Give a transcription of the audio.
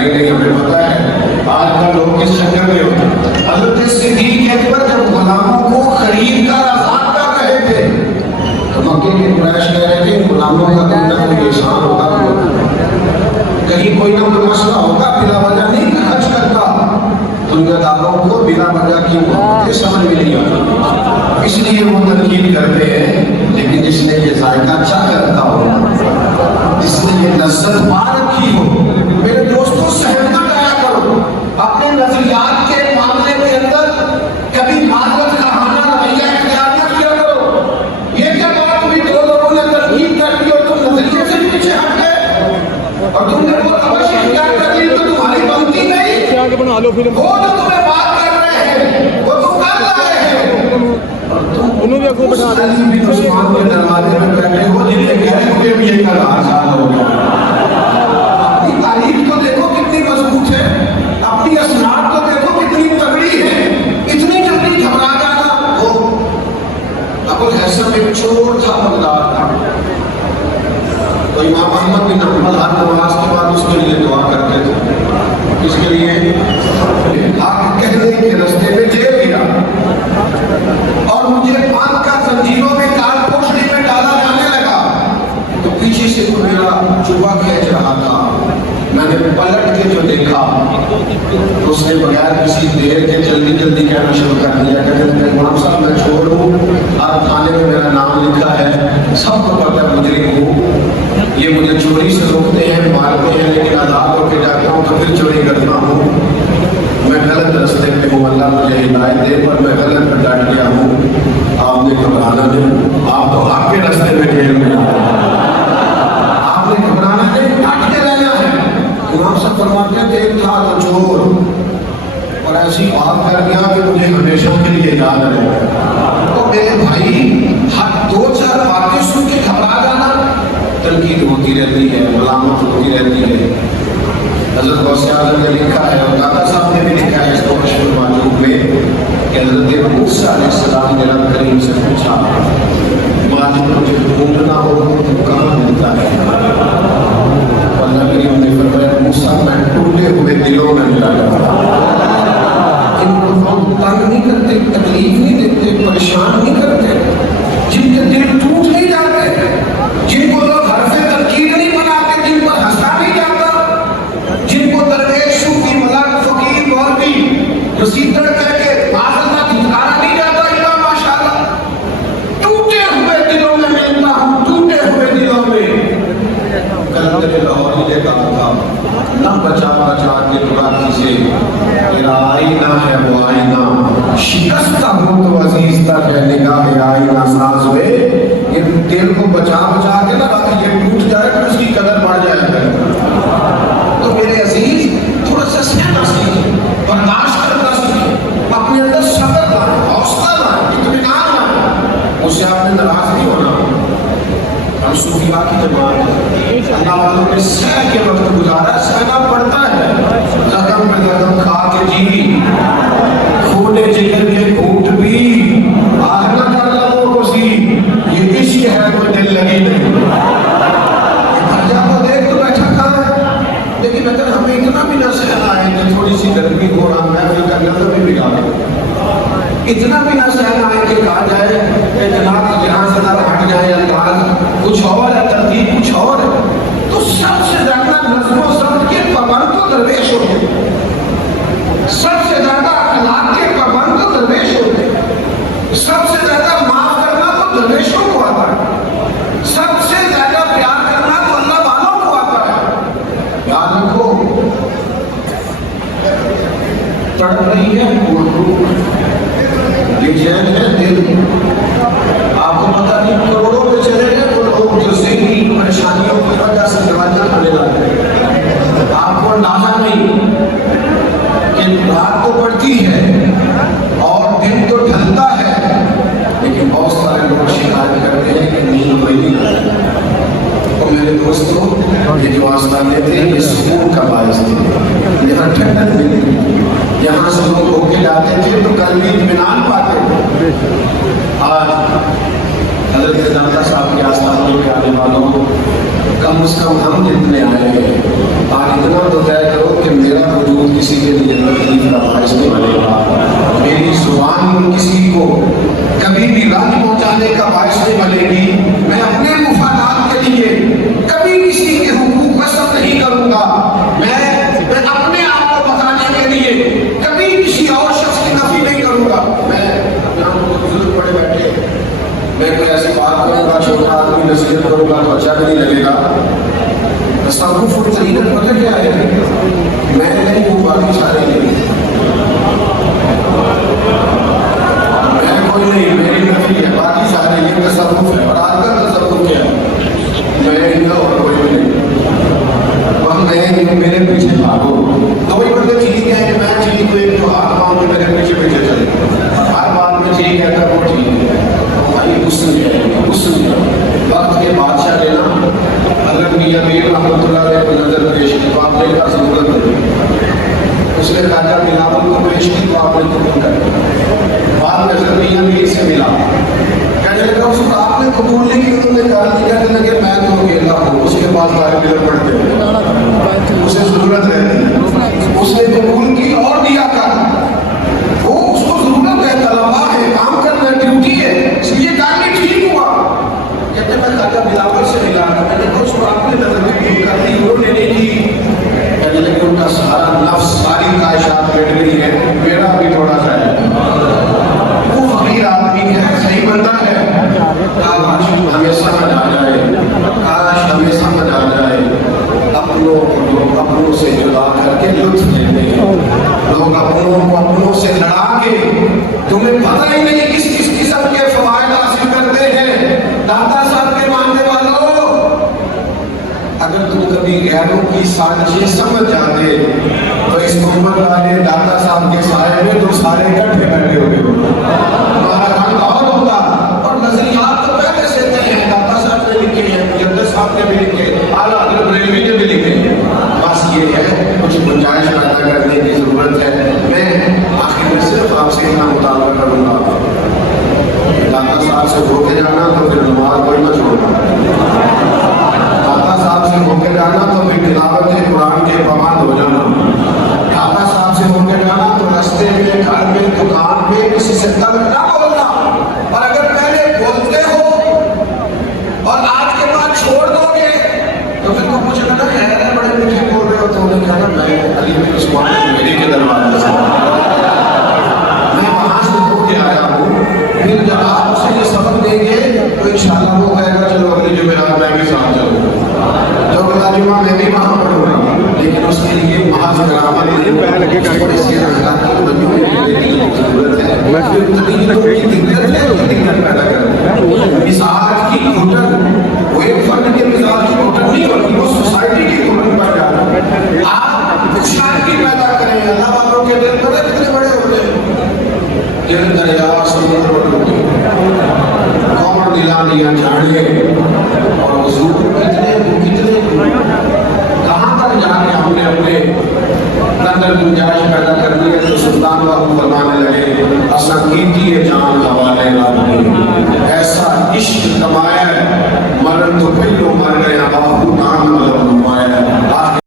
نہیں نہیں ہمیں پتا ہے آج کل لوگ کس چکر میں ہوتے ہیں. حضرت صدیق اکبر جب غلاموں کو خرید کر آزاد کر رہے تھے تو مکے کے قریش کہہ رہے تھے غلاموں کا کوئی نہ کوئی احسان ہوگا, کہیں کوئی نہ کوئی مسئلہ ہوگا, بلا وجہ نہیں حج کرتا. دنیا داروں کو بلا وجہ کیوں یہ سمجھ میں نہیں آتا, اس لیے وہ تنقید کرتے ہیں. لیکن جس نے یہ ذائقہ چکھ رکھا ہو, جس نے یہ لذت پا رکھی ہو, میرے دوستوں سہمت آیا کرو اپنے نظریات کے معاملے کے اندر کبھی معذرت کا ہانا رویہ اختیار نہ کیا کرو. یہ کیا بات ہوئی دو لوگوں نے تنقید کر دی اور تم نظریے سے پیچھے ہٹ گئے اور تم نے وہ روش اختیار کر لی تو تمہاری بنتی نہیں. وہ جو تمہیں بات کر رہے ہیں وہ تم کر رہے ہیں, انہوں نے کو بتا دیا بھی عثمان کے دروازے میں بیٹھے ہو جن کے کہے ہوئے بھی یہ کل آزاد ہو گیا. اپنی تاریخ تو دیکھو کتنی مضبوط ہے, اپنی اسناد تو دیکھو کتنی تگڑی ہے. اتنی جلدی گھبرا جانا. وہ ابو الحسن ایک چور تھا, بغداد کا, تو امام احمد بن حنبل ہر نماز کے بعد اس کے لیے دعا کرتے تھے. اس کے لیے حق کہنے کے رستے میں جیل گیا اور مجھے باندھ کر زنجیروں میں کال پوچھنے میں ڈالا جانے لگا تو پیچھے سے تو میرا چوبا کھینچ رہا تھا. میں نے پلٹ کے جو دیکھا تو اس نے بغیر کسی دیر کے جلدی جلدی کہنا شروع کر دیا کہ غلام صاحب میں چور ہوں, آپ تھانے میں میرا نام لکھا ہے, سب کو پتہ ہے مجرم ہوں, یہ مجھے چوری سے روکتے ہیں مارتے ہیں لیکن آزاد ہو کے جاتا ہوں تو پھر چوری کرتا ہوں. میں غلط رستے پہ ہوں, اللہ مجھے ہدایت دے, پر میں غلط پہ ڈٹ گیا ہوں. آپ نے گھبرانا نہیں, آپ تو آپ کے رستے میں جیل میں آپ نے گھبرانا نہیں, ڈٹ کے رہنا ہے. امام صاحب فرماتے تھے ایک تھا تو چور اور ایسی بات کر گیا کہ مجھے ہمیشہ کے لیے یاد رہے. تو میرے بھائی ہر دو چار باتیں سن کے گھبرا جانا, تنقید ہوتی رہتی ہے, ملامت ہوتی رہتی ہے. حضرت غوث اعظم نے لکھا ہے اور دادا صاحب نے بھی لکھا ہے اس کو مشہور معجوب میں کہ حضرت موسیٰ علیہ السلام نے رب کریم سے پوچھا ماجد مجھے ڈھونڈنا ہو تو کہاں ملتا ہے؟ اللہ کریم نے فرمایا موسیٰ میں ٹوٹے ہوئے دلوں میں ملا کرتا, ان کو ہم تنگ نہیں کرتے, تکلیف نہیں دیتے, پریشان نہیں کرتے, جن کے دل ٹوٹ نہیں جاتے, جن کو لوگ حرف تنقید نہیں بناتے, جن پر ہنسا نہیں جاتا, جن کو درویش صوفی ملک فقیر مولوی رسیدڑ کہہ کے معذرت دھتکارا نہیں جاتا. اللہ ماشاءاللہ ٹوٹے ہوئے دلوں میں ملتا ہوں, ٹوٹے ہوئے دلوں میں. کلندر لاہوری نے کہا تھا نہ بچا بچا دل باقی سے, میرا آئینہ ہے وہ آئینہ, شکستہ ہوں تو عزیز تک ہے نگاہ آئینہ ساز ہوئے. یہ دل کو بچا بچا کے نہ باقی یہ ٹوٹ جائے تو اس کی قدر بڑھ جائے گا. تو میرے عزیز تھوڑا سا سہنا سیکھیں, برداشت کرنا سیکھیں, اپنے اندر صبر لائیں, حوصلہ لائیں, اطمینان لائیں. اس سے آپ نے ناراض نہیں ہونا. ہم صوفیاء کی جماعت ہے, اللہ والوں نے سہ کے وقت گزارا, سہنا پڑتا ہے. زخم پہ زخم کھا کے جی, کھوٹے جگر کے گھوٹ بھی, آہ نہ کر لبوں کو سی, یہ عشق ہے کوئی دل لگی نہیں. بھجا کو دیکھ تو بیٹھا کھا ہے, لیکن اگر ہمیں اتنا بھی نہ سہنا ہے کہ تھوڑی سی گرمی ہو رہا محفل کا نظر بھی بگا دے, اتنا بھی نہ سہنا ہے کہ کہا جائے کہ جناب یہاں سے نہ ہٹ جائے, انداز کچھ اور ہے, ترتیب کچھ اور ہے. تو سب سے زیادہ نظم و ضبط کے پابند تو درویش ہوتے, سب سے زیادہ اخلاق کے پابند تو درویش ہوتے, سب سے زیادہ معاف کرنا تو درویشوں کو آتا ہے, سب سے زیادہ پیار کرنا تو اللہ والوں کو آتا ہے. یاد رکھو تڑپ رہی ہے یہ چین ہے دل. آپ کو پتہ نہیں کروڑوں پہ چلے گئے وہ لوگ جو ذہنی پریشانیوں کی وجہ سے دروازہ کھلے جاتے ہیں. آپ کو اندازہ نہیں کہ رات تو پڑتی ہے اور دن تو ڈھلتا ہے, لیکن بہت سارے لوگ شکایت کرتے ہیں کہ نیند نہیں آتی. تو میرے دوستوں یہ جو آستانے تھے یہ سکون کا باعث تھے, یہاں ٹھنڈک ملتی, یہاں سے لوگ ہو کے جاتے تھے تو قلبی اطمینان پاتے تھے. آج حضرت داتا صاحب کے آستانے کے آنے والوں کم از کم ہم جتنے آئے ہیں, آج اتنا تو طے کرو کہ کا باعث نہیں بنے گی. میں اپنے مفادات کے لیے کبھی کسی کے حقوق غصب نہیں کروں گا. میں اپنے آپ کو بتانے کے لیے کبھی کسی اور شخص کی نفی نہیں کروں گا. میں بزرگ پڑے بیٹھے میں کوئی ایسی بات کروں گا, چھوٹا آدمی نصیحت کروں گا تو اچھا نہیں لگے گا. تصوف اور طریقت پتہ کیا ہے؟ میں نہیں ہوں, باقی سارے نہیں. میں کوئی نہیں, میری نفی ہے, باقی سارے یہ تصوف ہے. اور آج کا تصوف کیا ہے؟ میں نہیں اور کوئی بھی نہیں. میں میرے پیچھے بھاگو. دو ہی بندے ٹھیک ہے کہ میں ٹھیک ہوں, ایک تو ہاتھ باندھ کے میرے پیچھے پیچھے چلے. ہر بات میں ٹھیک ہے تو وہ ٹھیک ہے. بھائی غصہ وقت کے بادشاہ لینا. اگر میاں میر رحمۃ اللہ علیہ کو نظر پیش کی تو آپ نے کا ضرورت نہیں. اس نے خواجہ بلاول کو پیش کی تو آپ نے قبول کر دیا. بعد میں نظر میاں میر سے ملا, کہنے لگا اس کو آپ نے قبول نہیں کی. انہوں نے کہا کہنے لگے میں تو اکیلا ہوں, اس کے پاس بارے ملر پڑتے ہیں, اسے ضرورت رہتی ہے. اس نے قبول کی اور دیا کر, وہ اس کو ضرورت ہے, طلبا ہے, کام کرنا ڈیوٹی ہے, اس لیے کام نہیں ٹھیک ہوا. کہتے میں خواجہ بلاول سے ملا, میں نے کہا اس کو آپ نے نظر قبول کر دی, انہوں نے نہیں کی. کہنے لگے ان کا سارا نفس, ساری کائشات بیٹھ گئی ہے, میرا بھی تھوڑا سا ہے. وہ فقیر آدمی ہے, صحیح بندہ ہے. کاش ہمیں سمجھ آ جائے, کاش ہمیں سمجھ آ جائے. اپنوں سے جدا کر کے لطف لیتے ہیں لوگ, اپنوں کو اپنوں سے لڑا کے. تمہیں پتہ ہی نہیں کس کس قسم کے فوائد حاصل کرتے ہیں. داتا صاحب کے ماننے والوں, اگر تم کبھی غیروں کی سازشیں سمجھ جاتے تو اس محمد والے داتا صاحب کے سائے میں تم سارے اکٹھے بیٹھے ہوئے ہو. تمہارا رنگ اور ہوتا. اور نظریات تو پہلے سے نہیں ہیں, داتا صاحب نے لکھے ہیں, مجدد صاحب نے بھی لکھے, اعلیٰ حضرت بریلوی نے بھی لکھے. بس یہ ہے کچھ گنجائش پیدا کرنے کی ضرورت ہے. میں آخر میں صرف آپ سے اتنا مطالبہ کروں گا, داتا صاحب سے ہو کے جانا تو پھر نماز کوئی نہ چھوڑنا. داتا صاحب سے ہو کے جانا تو پھر تلاوت قرآن کے پابند ہو جانا. داتا صاحب سے ہو کے جانا تو رستے میں, گھر میں, دکان میں کسی سے تلخ نہ بولنا. اور اگر پہلے بولتے ہو اور آج کے بعد چھوڑ دو گے تو پھر تو مجھے لگا ہے بڑے میٹھے بول رہے ہو. تو انہوں نے کہا میں علی بن عثمان میری کے دروازے سے میں وہاں سے ہو کے آیا ہوں. پھر جب آپ اسے یہ سبق دیں گے تو انشاءاللہ وہ کہے گا چلو اگلی جمعرات میں بھی ساتھ چلو. تو اگلا جمعہ میں بھی وہاں پڑھوں گا, لیکن اس کے لیے محض کرامت اس کے اخلاق کی بندوں کی ضرورت ہے. مزاج کی گھٹن, وہ ایک فرد کے مزاج کی گھٹن نہیں ہوتی, وہ سوسائٹی کی گھٹن پر جاتا ہے. آپ کچھ شانتی پیدا کریں. اللہ والوں کے دل بڑے کتنے بڑے ہوتے ہیں, دل دریا سمندر ہوتے ہیں, کون دلا دیا جانے. اور حضور کتنے کہاں تک جا کے ہم نے اپنے اندر گنجائش پیدا کر دی ہے. تو سلطان بابو فرمانے لگے, اصل کیتی ہے جان حوالے رب کی, ایسا عشق کمائے